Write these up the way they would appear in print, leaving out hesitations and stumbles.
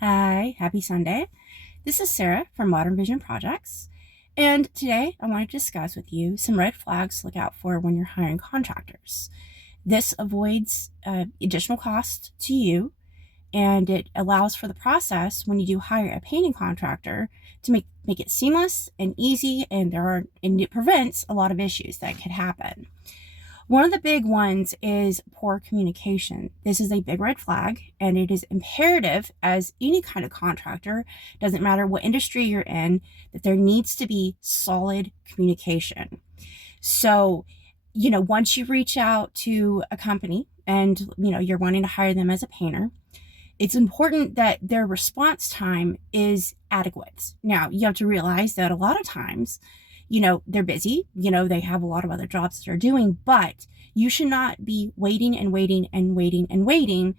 Hi, happy Sunday. This is Sarah from Modern Vision Projects, and today I want to discuss with you some red flags to look out for when you're hiring contractors. This avoids additional cost to you, and it allows for the process when you do hire a painting contractor to make it seamless and easy, and it prevents a lot of issues that could happen. One of the big ones is poor communication. This is a big red flag, and it is imperative as any kind of contractor, doesn't matter what industry you're in, that there needs to be solid communication. So, once you reach out to a company and, you're wanting to hire them as a painter, it's important that their response time is adequate. Now, you have to realize that a lot of times, they're busy, they have a lot of other jobs that they're doing, but you should not be waiting and waiting and waiting and waiting.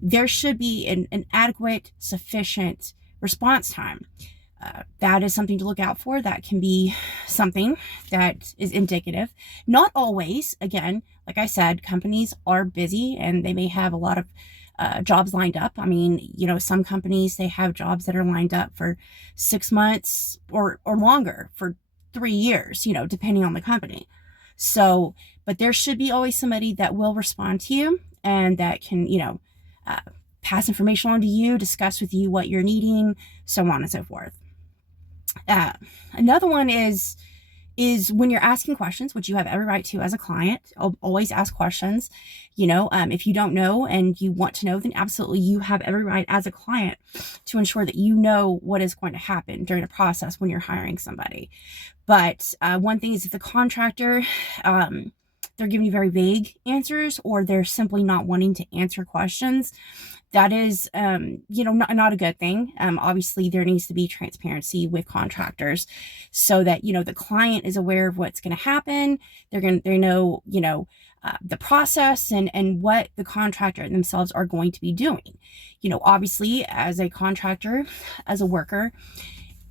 There should be an adequate, sufficient response time. That is something to look out for. That can be something that is indicative. Not always. Again, like I said, companies are busy and they may have a lot of jobs lined up. I mean, some companies, they have jobs that are lined up for 6 months or longer, for 3 years, depending on the company. So, but there should be always somebody that will respond to you and that can, uh, pass information on to you, discuss with you what you're needing, so on and so forth. Another one is when you're asking questions, which you have every right to as a client. Always ask questions. If you don't know and you want to know, then absolutely you have every right as a client to ensure that you know what is going to happen during the process when you're hiring somebody. But one thing is, if the contractor, they're giving you very vague answers, or they're simply not wanting to answer questions, that is, not a good thing. Obviously, there needs to be transparency with contractors so that, the client is aware of what's going to happen. They know, the process and what the contractor themselves are going to be doing. Obviously, as a contractor, as a worker,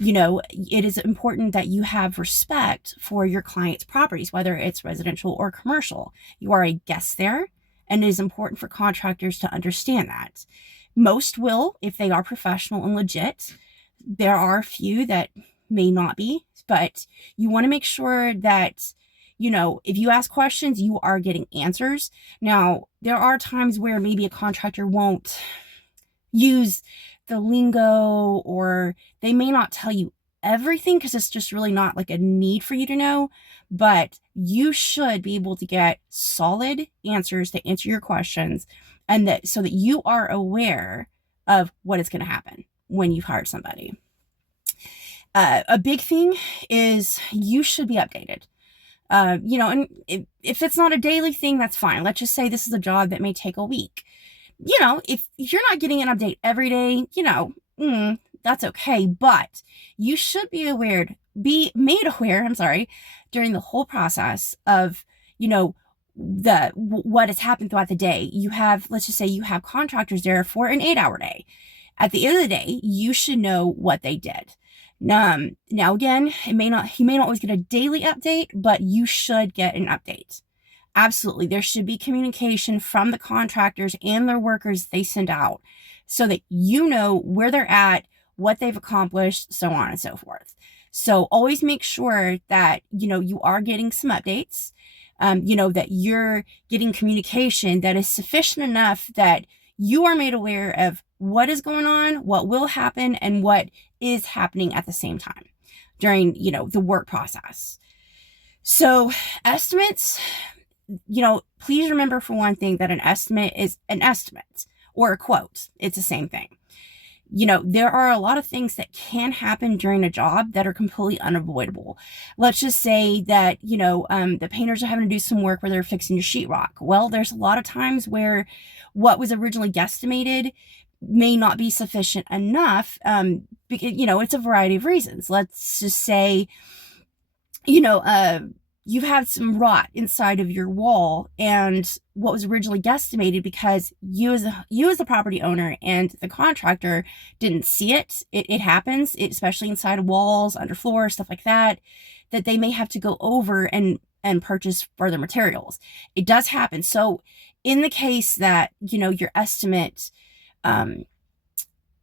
it is important that you have respect for your client's properties, whether it's residential or commercial. You are a guest there, and it is important for contractors to understand that. Most will, if they are professional and legit. There are a few that may not be, but you want to make sure that, if you ask questions, you are getting answers. Now, there are times where maybe a contractor won't use the lingo, or they may not tell you everything because it's just really not like a need for you to know, but you should be able to get solid answers to answer your questions, and that so that you are aware of what is going to happen when you've hired somebody. A big thing is you should be updated. And if it's not a daily thing, that's fine. Let's just say this is a job that may take a week. If you're not getting an update every day, that's okay. But you should be made aware, during the whole process of, what has happened throughout the day. Let's just say you have contractors there for an 8-hour day. At the end of the day, you should know what they did. Now again, you may not always get a daily update, but you should get an update. Absolutely. There should be communication from the contractors and their workers they send out so that you know where they're at, what they've accomplished, so on and so forth. So always make sure that, you are getting some updates, that you're getting communication that is sufficient enough that you are made aware of what is going on, what will happen, and what is happening at the same time during, the work process. So estimates, please remember, for one thing, that an estimate is an estimate or a quote. It's the same thing. There are a lot of things that can happen during a job that are completely unavoidable. Let's just say that, the painters are having to do some work where they're fixing your sheetrock. Well, there's a lot of times where what was originally guesstimated may not be sufficient enough, because, it's a variety of reasons. Let's just say, you've had some rot inside of your wall, and what was originally guesstimated, because you as the property owner and the contractor didn't see it. It happens, especially inside of walls, under floor, stuff like that they may have to go over and purchase further materials. It does happen. So in the case that, your estimate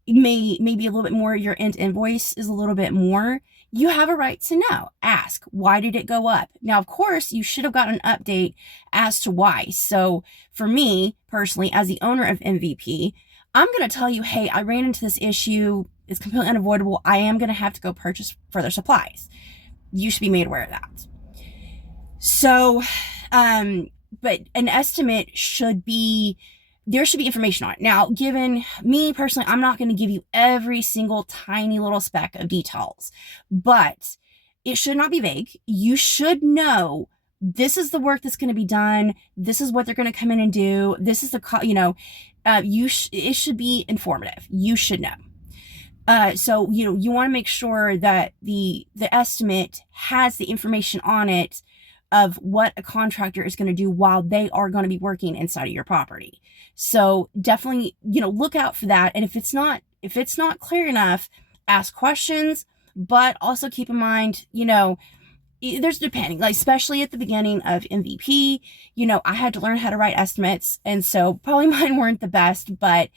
maybe a little bit more, your end invoice is a little bit more, you have a right to know. Ask, why did it go up? Now, of course, you should have gotten an update as to why. So for me personally, as the owner of MVP, I'm going to tell you, hey, I ran into this issue. It's completely unavoidable. I am going to have to go purchase further supplies. You should be made aware of that. So, but an estimate should be, there should be information on it. Now, given me personally, I'm not going to give you every single tiny little speck of details, but it should not be vague. You should know this is the work that's going to be done. This is what they're going to come in and do. This is the, it should be informative. You should know. So, you want to make sure that the estimate has the information on it of what a contractor is going to do while they are going to be working inside of your property. So definitely, look out for that. And if it's not clear enough, ask questions, but also keep in mind, there's depending, like, especially at the beginning of MVP, I had to learn how to write estimates. And so probably mine weren't the best, but,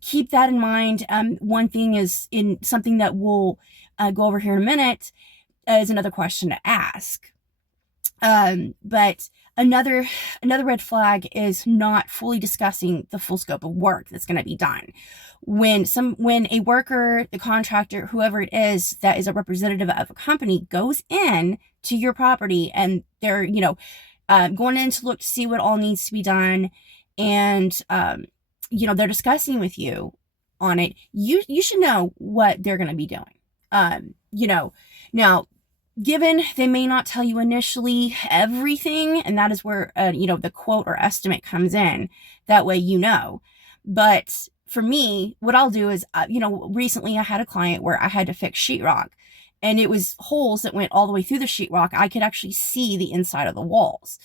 keep that in mind. One thing is, in something that we'll go over here in a minute, is another question to ask. But another red flag is not fully discussing the full scope of work that's going to be done. When a worker, the contractor, whoever it is that is a representative of a company, goes in to your property and they're, going in to look to see what all needs to be done, and, they're discussing with you on it, you should know what they're going to be doing. Now, given they may not tell you initially everything, and that is where, the quote or estimate comes in. That way, but for me, what I'll do is, recently I had a client where I had to fix sheetrock, and it was holes that went all the way through the sheetrock. I could actually see the inside of the walls.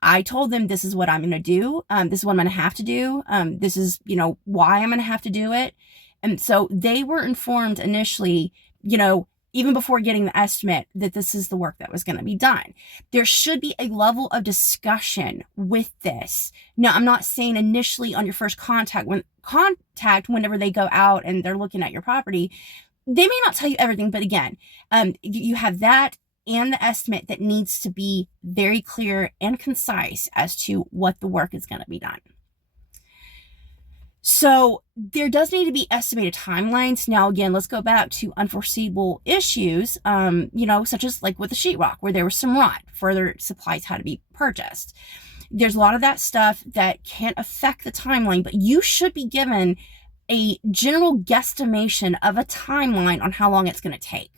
I told them, this is what I'm going to do. This is what I'm going to have to do. This is, why I'm going to have to do it. And so they were informed initially, even before getting the estimate, that this is the work that was going to be done. There should be a level of discussion with this. Now, I'm not saying initially on your first contact, whenever they go out and they're looking at your property, they may not tell you everything, but again, you have that and the estimate that needs to be very clear and concise as to what the work is going to be done. So there does need to be estimated timelines. Now, again, let's go back to unforeseeable issues, such as like with the sheetrock, where there was some rot, further supplies had to be purchased. There's a lot of that stuff that can't affect the timeline, but you should be given a general guesstimation of a timeline on how long it's going to take.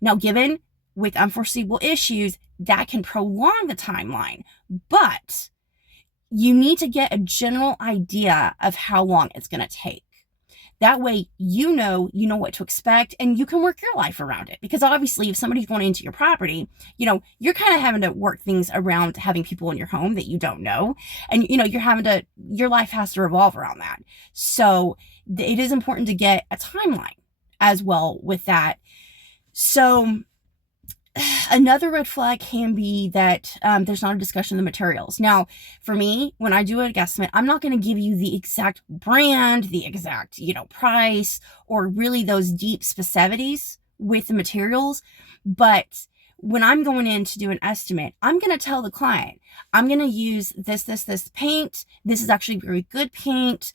Now, given with unforeseeable issues, that can prolong the timeline, but you need to get a general idea of how long it's going to take. That way, you know what to expect, and you can work your life around it. Because obviously, if somebody's going into your property, you're kind of having to work things around having people in your home that you don't know. And, your life has to revolve around that. So it is important to get a timeline as well with that. So another red flag can be that there's not a discussion of the materials. Now, for me, when I do a guesstimate, I'm not going to give you the exact brand, the exact, price, or really those deep specificities with the materials. But when I'm going in to do an estimate, I'm going to tell the client, I'm going to use this paint. This is actually very good paint.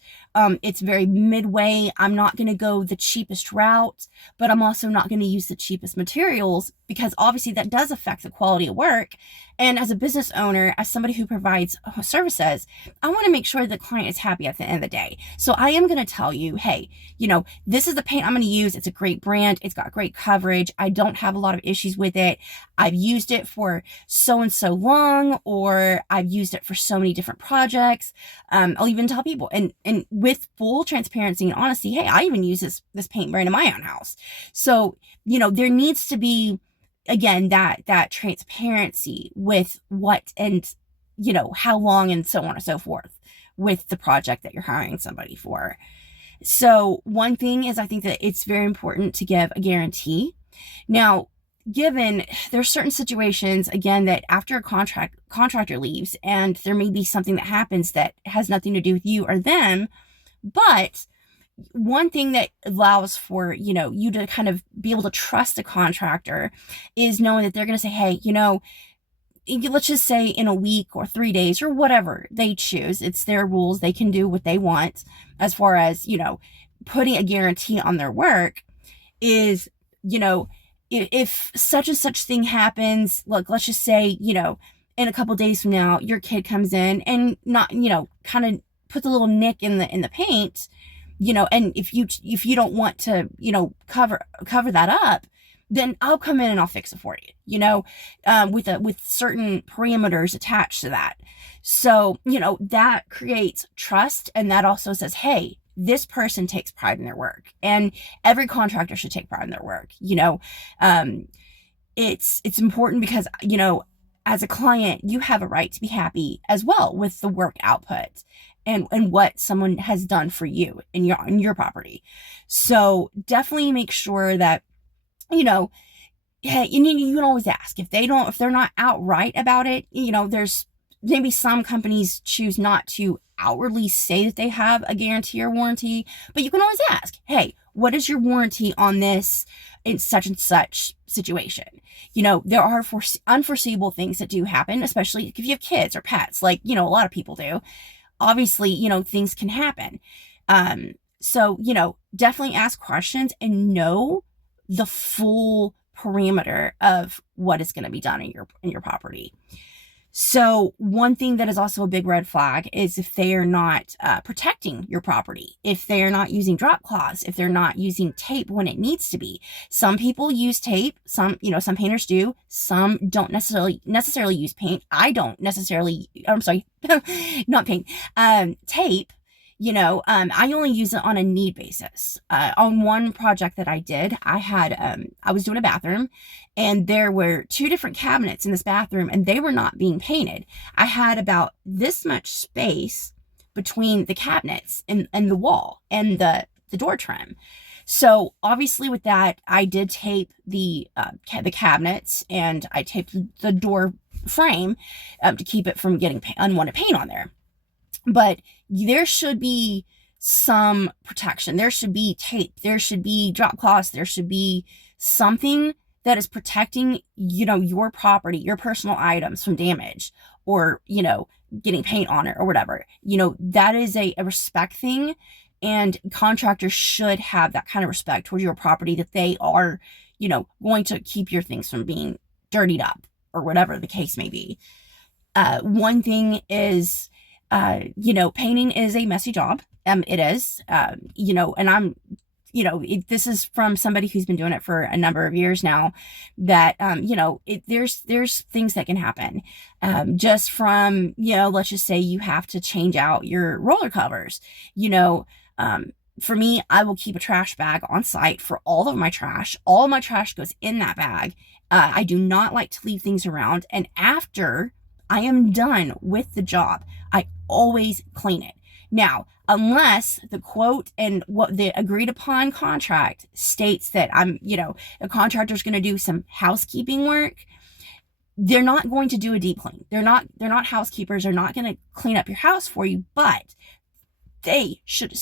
It's very midway. I'm not going to go the cheapest route, but I'm also not going to use the cheapest materials, because obviously that does affect the quality of work. And as a business owner, as somebody who provides services, I want to make sure the client is happy at the end of the day. So I am going to tell you, hey, this is the paint I'm going to use. It's a great brand. It's got great coverage. I don't have a lot of issues with it. I've used it for so and so long, or I've used it for so many different projects. I'll even tell people, and with full transparency and honesty, hey, I even use this paint brand in my own house. So, there needs to be, again, that transparency with what and, how long and so on and so forth with the project that you're hiring somebody for. So one thing is, I think that it's very important to give a guarantee. Now, given there's certain situations, again, that after a contractor leaves, and there may be something that happens that has nothing to do with you or them, but one thing that allows for, you to kind of be able to trust a contractor is knowing that they're going to say, hey, let's just say in a week or 3 days or whatever they choose. It's their rules. They can do what they want as far as, putting a guarantee on their work is, if such and such thing happens, look, let's just say, in a couple days from now, your kid comes in and not, kind of puts a little nick in the paint, and if you don't want to, cover that up, then I'll come in and I'll fix it for you, with certain parameters attached to that. So, that creates trust. And that also says, hey, this person takes pride in their work, and every contractor should take pride in their work. It's important because, as a client, you have a right to be happy as well with the work output and what someone has done for you in your property. So definitely make sure that, hey, you can always ask if they're not outright about it. There's maybe some companies choose not to outwardly say that they have a guarantee or warranty, but you can always ask, hey, what is your warranty on this in such and such situation? There are unforeseeable things that do happen, especially if you have kids or pets, like, a lot of people do. Obviously, things can happen. So, definitely ask questions and know the full parameter of what is going to be done in your property. So one thing that is also a big red flag is if they are not protecting your property, if they are not using drop cloths, if they're not using tape when it needs to be. Some people use tape, some painters do, some don't necessarily use paint. I don't necessarily, I'm sorry, not paint, tape. I only use it on a need basis. On one project that I did, I was doing a bathroom, and there were 2 different cabinets in this bathroom, and they were not being painted. I had about this much space between the cabinets and the wall and the door trim. So obviously with that, I did tape the cabinets, and I taped the door frame to keep it from getting unwanted paint on there. But there should be some protection. There should be tape. There should be drop cloths. There should be something that is protecting, your property, your personal items from damage or, getting paint on it or whatever. That is a respect thing. And contractors should have that kind of respect towards your property, that they are, going to keep your things from being dirtied up or whatever the case may be. One thing is, painting is a messy job. It is, and I'm, this is from somebody who's been doing it for a number of years now, that, there's things that can happen, just from, let's just say you have to change out your roller covers, for me, I will keep a trash bag on site for all of my trash. All of my trash goes in that bag. I do not like to leave things around. And after I am done with the job, I always clean it. Now, unless the quote and what the agreed upon contract states that the contractor's going to do some housekeeping work, they're not going to do a deep clean. They're not housekeepers. They're not going to clean up your house for you, but they should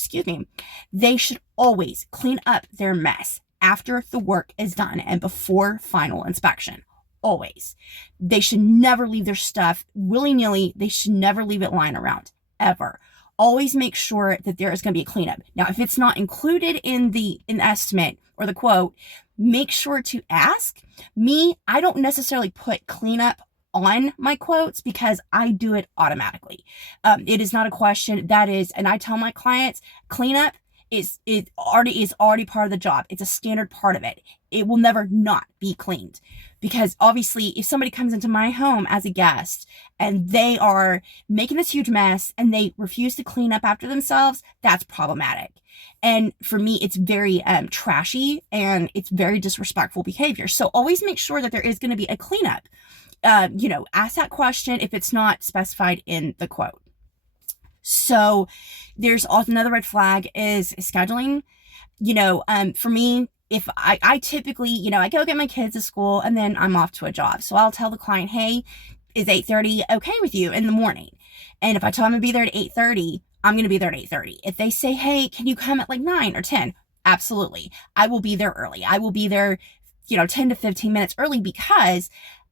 always clean up their mess after the work is done and before final inspection. Always. They should never leave their stuff willy-nilly. They should never leave it lying around, ever. Always make sure that there is going to be a cleanup. Now, if it's not included in the estimate or the quote, make sure to ask. I don't necessarily put cleanup on my quotes because I do it automatically. It is not a question. That is, and I tell my clients, cleanup is already part of the job. It's a standard part of it. It will never not be cleaned, because obviously if somebody comes into my home as a guest and they are making this huge mess and they refuse to clean up after themselves, that's problematic. And for me, it's very trashy and it's very disrespectful behavior. So always make sure that there is going to be a cleanup. Ask that question if it's not specified in the quote. So there's also another red flag is scheduling. For me, if I typically, I go get my kids to school and then I'm off to a job. So I'll tell the client, hey, is 8:30 okay with you in the morning? And if I tell them to be there at 8:30, I'm going to be there at 8:30. If they say, hey, can you come at like 9 or 10? Absolutely. I will be there early. I will be there, 10 to 15 minutes early, because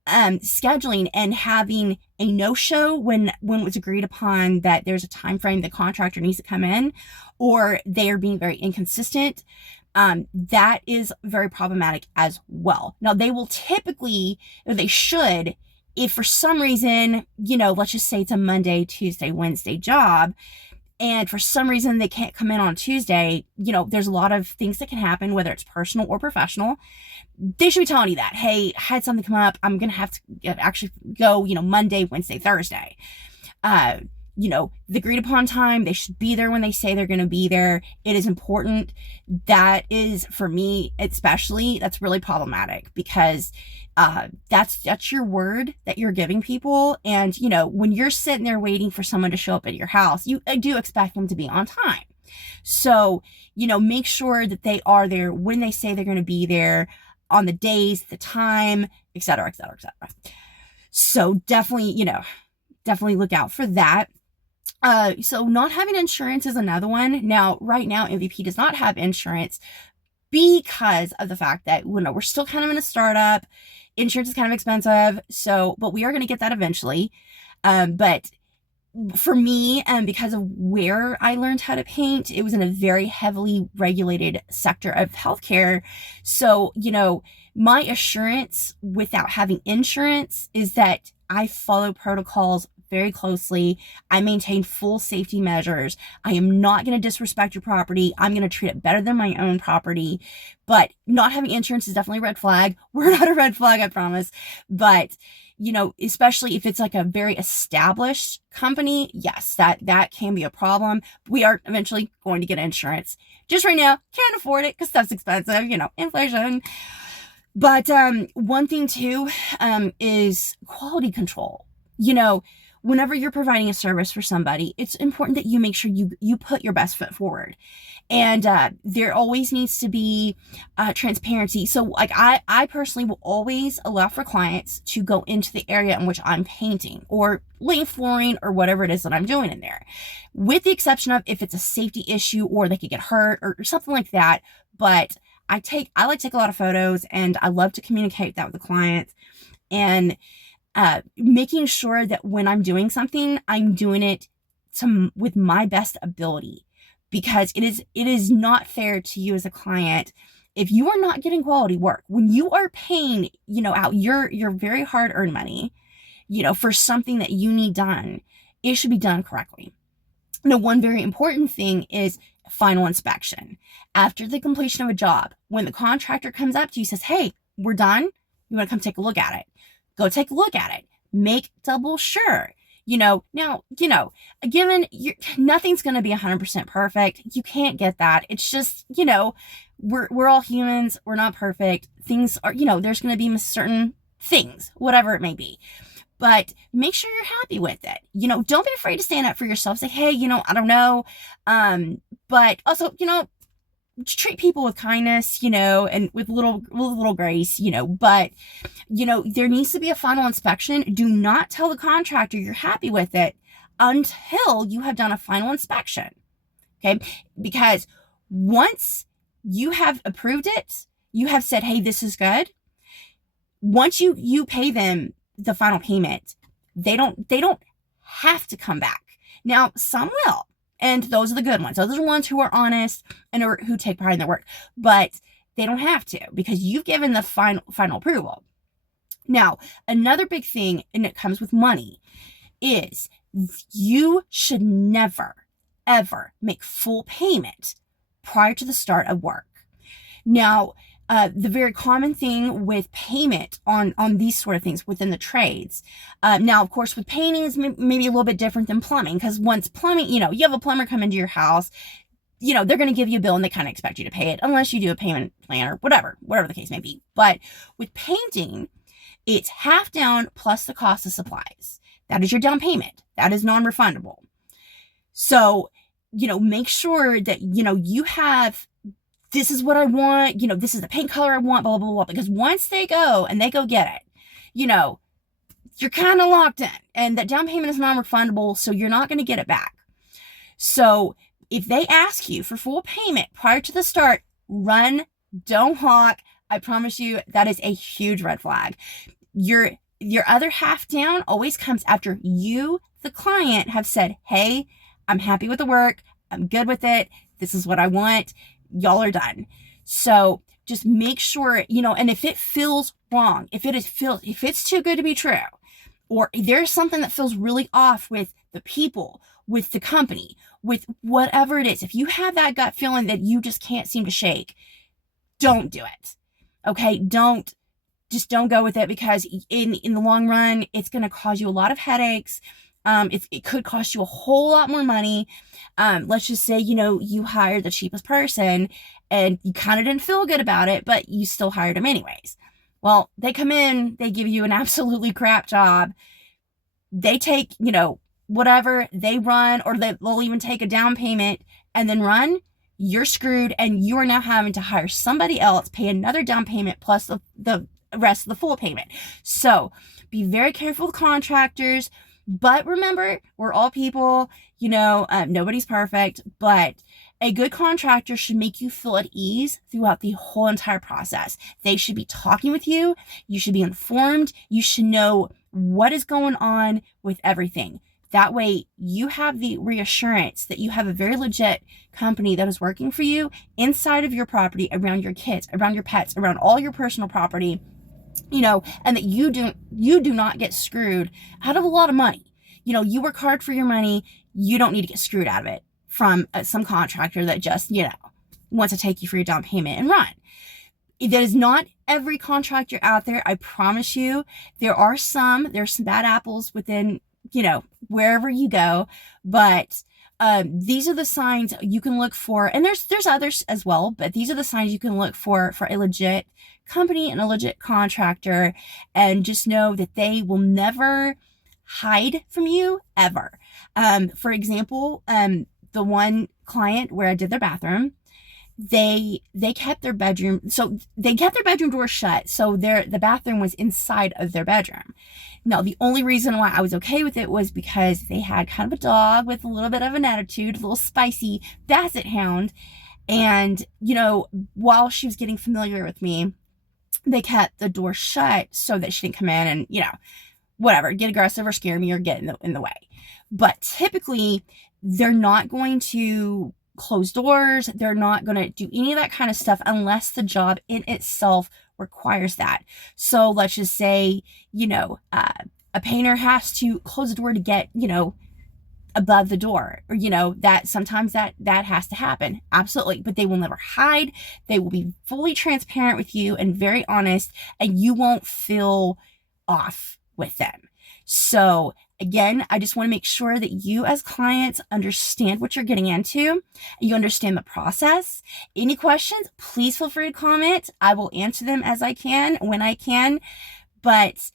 scheduling and having a no-show when it was agreed upon that there's a time frame the contractor needs to come in, or they are being very inconsistent, that is very problematic as well. Now, they will typically, or they should, if for some reason, let's just say it's a Monday, Tuesday, Wednesday job, and for some reason they can't come in on Tuesday, there's a lot of things that can happen, whether it's personal or professional. They should be telling you that, hey, I had something come up. I'm going to have to actually go, Monday, Wednesday, Thursday. The agreed upon time, they should be there when they say they're going to be there. It is important. That is, for me especially, that's really problematic, because that's your word that you're giving people. And, when you're sitting there waiting for someone to show up at your house, you do expect them to be on time. So, make sure that they are there when they say they're going to be there, on the days, the time, et cetera, et cetera, et cetera. So definitely look out for that. So not having insurance is another one. Now, right now, MVP does not have insurance because of the fact that, we're still kind of in a startup. Insurance is kind of expensive. But we are going to get that eventually. But for me, because of where I learned how to paint, it was in a very heavily regulated sector of healthcare. So, my assurance without having insurance is that I follow protocols very closely. I maintain full safety measures. I am not going to disrespect your property. I'm going to treat it better than my own property. But not having insurance is definitely a red flag. We're not a red flag, I promise. But especially if it's like a very established company, yes, that can be a problem. We are eventually going to get insurance. Just right now, can't afford it because stuff's expensive, inflation. But one thing too is quality control. Whenever you're providing a service for somebody, it's important that you make sure you put your best foot forward. And there always needs to be transparency. So like I personally will always allow for clients to go into the area in which I'm painting or laying flooring or whatever it is that I'm doing in there, with the exception of if it's a safety issue or they could get hurt or something like that. But I like to take a lot of photos, and I love to communicate that with the clients, and making sure that when I'm doing something, I'm doing it with my best ability, because it is not fair to you as a client if you are not getting quality work when you are paying, out your very hard-earned money, for something that you need done. It should be done correctly. Now, one very important thing is final inspection. After the completion of a job, when the contractor comes up to you, says, hey, we're done. You want to come take a look at it? Go take a look at it. Make double sure. Now, given nothing's going to be 100% perfect. You can't get that. It's just, we're all humans. We're not perfect. Things are, there's going to be certain things, whatever it may be. But make sure you're happy with it. Don't be afraid to stand up for yourself. Say, hey, I don't know. But also, treat people with kindness, and with little grace, but, there needs to be a final inspection. Do not tell the contractor you're happy with it until you have done a final inspection. Okay. Because once you have approved it, you have said, hey, this is good. Once you pay them the final payment, they don't have to come back. Now, some will. And those are the good ones. Those are the ones who are honest and who take pride in their work. But they don't have to, because you've given the final approval. Now, another big thing, and it comes with money, is you should never, ever make full payment prior to the start of work. Now, the very common thing with payment on these sort of things within the trades. Now, of course, with painting is maybe a little bit different than plumbing, because once plumbing, you have a plumber come into your house, they're going to give you a bill and they kind of expect you to pay it unless you do a payment plan or whatever the case may be. But with painting, it's half down plus the cost of supplies. That is your down payment. That is non-refundable. So, make sure that, you have, this is what I want, this is the paint color I want, blah, blah, blah. Because once they go get it, you're kind of locked in, and that down payment is non-refundable, so you're not going to get it back. So if they ask you for full payment prior to the start, run, don't honk. I promise you that is a huge red flag. Your other half down always comes after you, the client, have said, hey, I'm happy with the work. I'm good with it. This is what I want. Y'all are done. So just make sure, and if it feels wrong, if it's too good to be true, or there's something that feels really off with the people, with the company, with whatever it is, if you have that gut feeling that you just can't seem to shake, don't do it. Okay? Just don't go with it, because in the long run, it's going to cause you a lot of headaches. It could cost you a whole lot more money. Let's just say, you hired the cheapest person and you kind of didn't feel good about it, but you still hired them anyways. Well, they come in, they give you an absolutely crap job. They take, whatever, they run, or they'll even take a down payment and then run. You're screwed, and you are now having to hire somebody else, pay another down payment plus the rest of the full payment. So be very careful with contractors. But remember, we're all people, nobody's perfect, but a good contractor should make you feel at ease throughout the whole entire process. They should be talking with you. You should be informed. You should know what is going on with everything. That way you have the reassurance that you have a very legit company that is working for you inside of your property, around your kids, around your pets, around all your personal property, and that you do not get screwed out of a lot of money. You work hard for your money. You don't need to get screwed out of it from some contractor that just, wants to take you for your down payment and run. That is not every contractor out there. I promise you, there's some bad apples within, wherever you go, but these are the signs you can look for, and there's others as well, but these are the signs you can look for a legit company and a legit contractor, and just know that they will never hide from you ever. For example, the one client where I did their bathroom, they kept their bedroom door shut, so the bathroom was inside of their bedroom. Now, the only reason why I was okay with it was because they had kind of a dog with a little bit of an attitude, a little spicy basset hound, and while she was getting familiar with me, they kept the door shut so that she didn't come in and whatever, get aggressive or scare me or get in the way. But typically, they're not going to close doors. They're not going to do any of that kind of stuff unless the job in itself requires that. So let's just say, a painter has to close the door to get, above the door, or, that sometimes that has to happen. Absolutely. But they will never hide. They will be fully transparent with you and very honest, and you won't feel off with them. So again, I just want to make sure that you as clients understand what you're getting into. You understand the process. Any questions, please feel free to comment. I will answer them as I can, when I can. But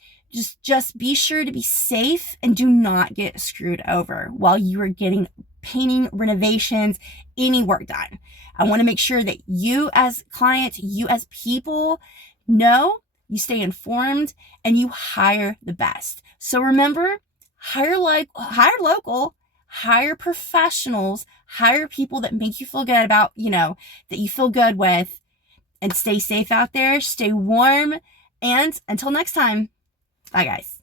just be sure to be safe and do not get screwed over while you are getting painting, renovations, any work done. I want to make sure that you as clients, you as people know, you stay informed, and you hire the best. So remember, hire local, hire professionals, hire people that make you feel good about, that you feel good with, and stay safe out there, stay warm, and until next time, bye guys.